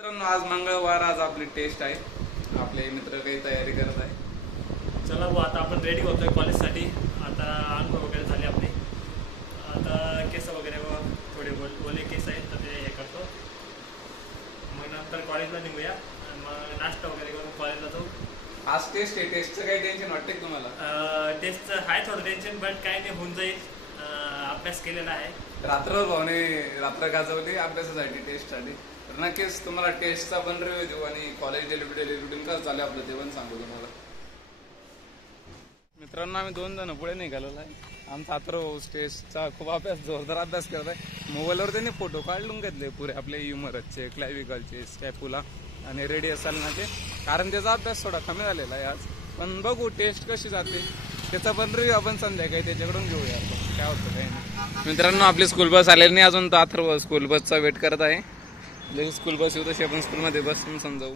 मित्रांनो, आज मंगळवार, आज आपली टेस्ट आहे. आपले मित्र काही तयारी करत आहे. चला भाऊ, आता आपण रेडी होतोय कॉलेजसाठी. आता अंघोळ वगैरे झाली आपली. आता केस वगैरे व थोडे ओले केस आहेत तर ते हे करतो. मग नंतर कॉलेजला निघूया. मग नाश्ता वगैरे करून कॉलेजला जाऊ. आज टेस्ट आहे. टेस्टचं काही टेन्शन वाटते का तुम्हाला? टेस्टचं आहे थोडं टेन्शन, बट काही नाही, होऊन जाईल. अभ्यास केलेला आहे. रात्रभर भावने रात्र गाजवली अभ्यासासाठी, टेस्टसाठी. तर नक्कीच तुम्हाला टेस्टचा पण रिव्ह्यू देऊ आणि कॉलेज डेली रुटीन कसं चालू आपलं ते पण सांगू तुम्हाला. मित्रांनो, आम्ही 2 जण पुढे निघालेलो आहे. आमचा अथर्व टेस्टचा खूप जोरदार अभ्यास करत आहे. मोबाईलवर त्यांनी फोटो काढून घेतले पुरे आपले ह्युमरसचे, क्लॅव्हिकलचे, स्कॅपुला आणि रेडियस चालण्याचे. कारण त्याचा अभ्यास थोडा कमी झालेला आहे आज. पण बघू टेस्ट कशी जाते, त्याचा पण रिव्ह्यू आपण संध्याकाळी त्याच्याकडून घेऊया काय होतं काही नाही. मित्रांनो, आपली स्कूल बस आलेली नाही अजून, तर अथर्व स्कूल बसचा वेट करत आहे. लगेच स्कूल बस येऊ तशी आपण स्कूलमध्ये बसून समजावू.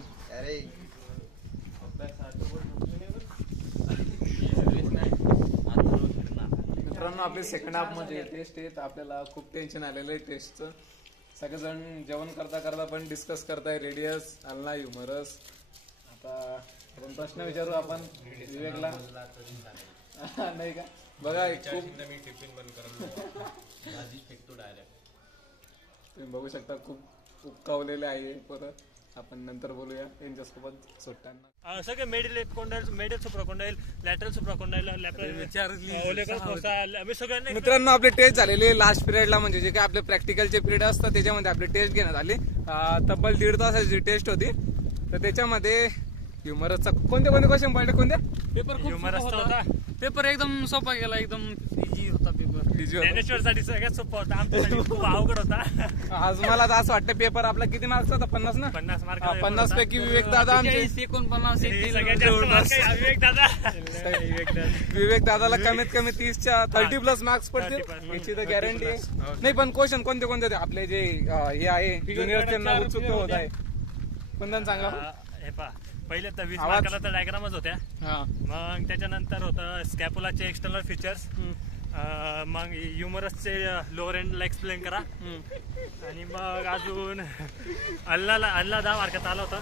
मित्रांनो, आपली सेकंड हाफ मध्ये टेस्ट आहे. आपल्याला खूप टेन्शन आलेलं आहे टेस्टचं. सगळेजण जेवण करता करता पण डिस्कस करताय रेडियस, अल्ला, ह्युमरस. आता आपण प्रश्न विचारू आपण विवेकला. नाही का? बघा, तुम्ही बघू शकता खूप उबकावलेले आहे. परत आपण नंतर बोलूया त्यांच्यासोबत सुटताना. सगळे मेडल सुप्राकोंडाईल, लॅटरल सुप्राकोंडाईल, मित्रांनो, आपले टेस्ट झालेले लास्ट पिरियडला, म्हणजे जे काय आपले प्रॅक्टिकलचे पिरियड असतात त्याच्यामध्ये आपली टेस्ट घेण्यात आली. तब्बल 1.5 तासाची टेस्ट होती. तर त्याच्यामध्ये ह्युमरसचा कोणते क्वेश्चन पडले? कोणते पेपर? ह्युमरसचा होता पेपर एकदम सोपा गेला, एकदम इझी होता पेपर. ज्ञानेश्वरसाठी सगळ्यात सोपा होता, आमच्यासाठी खूप अवघड होता. आज मला असं वाटतं पेपर आपला किती मार्क्स होता? 50 ना? 50 मार्क. 50 पैकी विवेक दादा आमचे 49 विवेक दादाला कमीत कमी 30च्या 30+ मार्क्स पडतील याची तर गॅरंटी आहे. नाही, पण क्वेश्चन कोणते कोणते होते आपले जे हे आहे ज्युनियर त्यांना उत्सुक होत आहे? कोणतं सांगा. हे पहा, पहिले तर 20 मार्काला तर डायग्रामच होत्या. मग त्याच्यानंतर होतं स्कॅपुलाचे एक्सटर्नल फीचर्स. मग ह्युमरसचे लोअर एंडला एक्सप्लेन करा. आणि मग अजून अल्ला 10 मार्कात आला होता.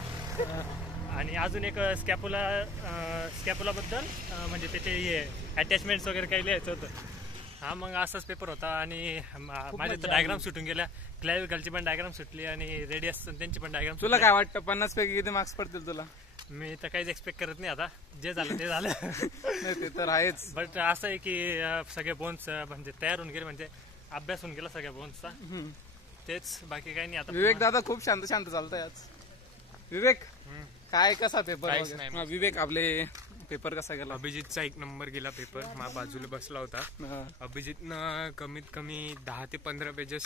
आणि अजून एक स्कॅपुला बद्दल म्हणजे त्याचे हे अटॅचमेंट्स वगैरे काही लिहायचं होतं. हा, मग असाच पेपर होता. आणि माझे तर डायग्राम सुटून गेल्या. क्लॅव्हिकलची पण डायग्राम सुटली आणि रेडियस त्यांची पण डायग्राम. तुला काय वाटतं 50 पैकी किती मार्क्स पडतील तुला? मी तर काहीच एक्सपेक्ट करत नाही. आता जे झालं ते झालं. नाही, ते तर आहेच. बट असं आहे की सगळे बोन्स म्हणजे तयार होऊन गेले, म्हणजे अभ्यास होऊन गेला सगळ्या बोन्सचा. तेच, बाकी काही नाही. आता विवेक दादा खूप शांत चालतंय आज. विवेक, काय कसा पेपर? विवेक, आपले पेपर कसा गेला? अभिजितचा 1 नंबर गेला पेपर. माझ्या बाजूला बसला होता. अभिजितनं कमीत कमी 10 ते 15 पेजेस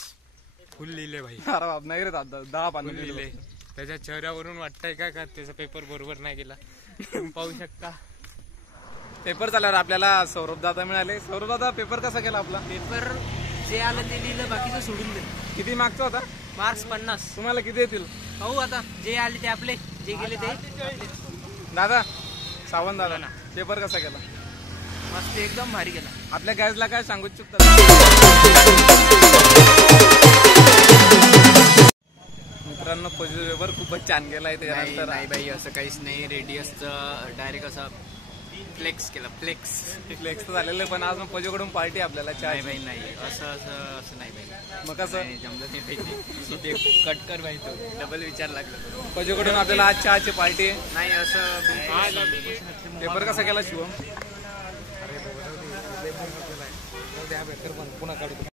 फुल लिहिले भाई. अरे बाप, नाही रे दादा, 10 पानं लिहिले. त्याच्या चेहऱ्यावरून वाटतंय का त्याचा पेपर बरोबर नाही गेला. पाहू शकता. पेपर झाल्यावर आपल्याला सौरभ दादा मिळाले. सौरभ दादा, पेपर कसा गेला आपला? पेपर जे आलं ते लिहिलं, बाकीचं सोडून दिलं. किती मार्क्सचा होता? मार्क्स 50. तुम्हाला किती येतील? पाहू आता, जे आले ते आपले, जे गेले ते दादा, सावंत दादा, पेपर कसा गेला? मस्त, एकदम भारी गेला. आपल्या गाईजला काय सांगू इच्छिता? मित्रांनो, पेपर खूपच छान गेलाय. त्याच्यानंतर नाही बाई, असं काहीच नाही. रेडियसचं डायरेक्ट असं फ्लेक्स केला. फ्लेक्स तर झालेलं आहे. पण आज मग पजूकडून पार्टी आपल्याला नाही बाई, नाही असं नाही बाई. मग कसं जमलं नाही पाहिजे. ते कट कर बाई, तो डबल विचार लागला. पजूकडून आपल्याला आज चहाची पार्टी आहे. नाही असं. पेपर कसा गेला शिवम? पुन्हा काढतो.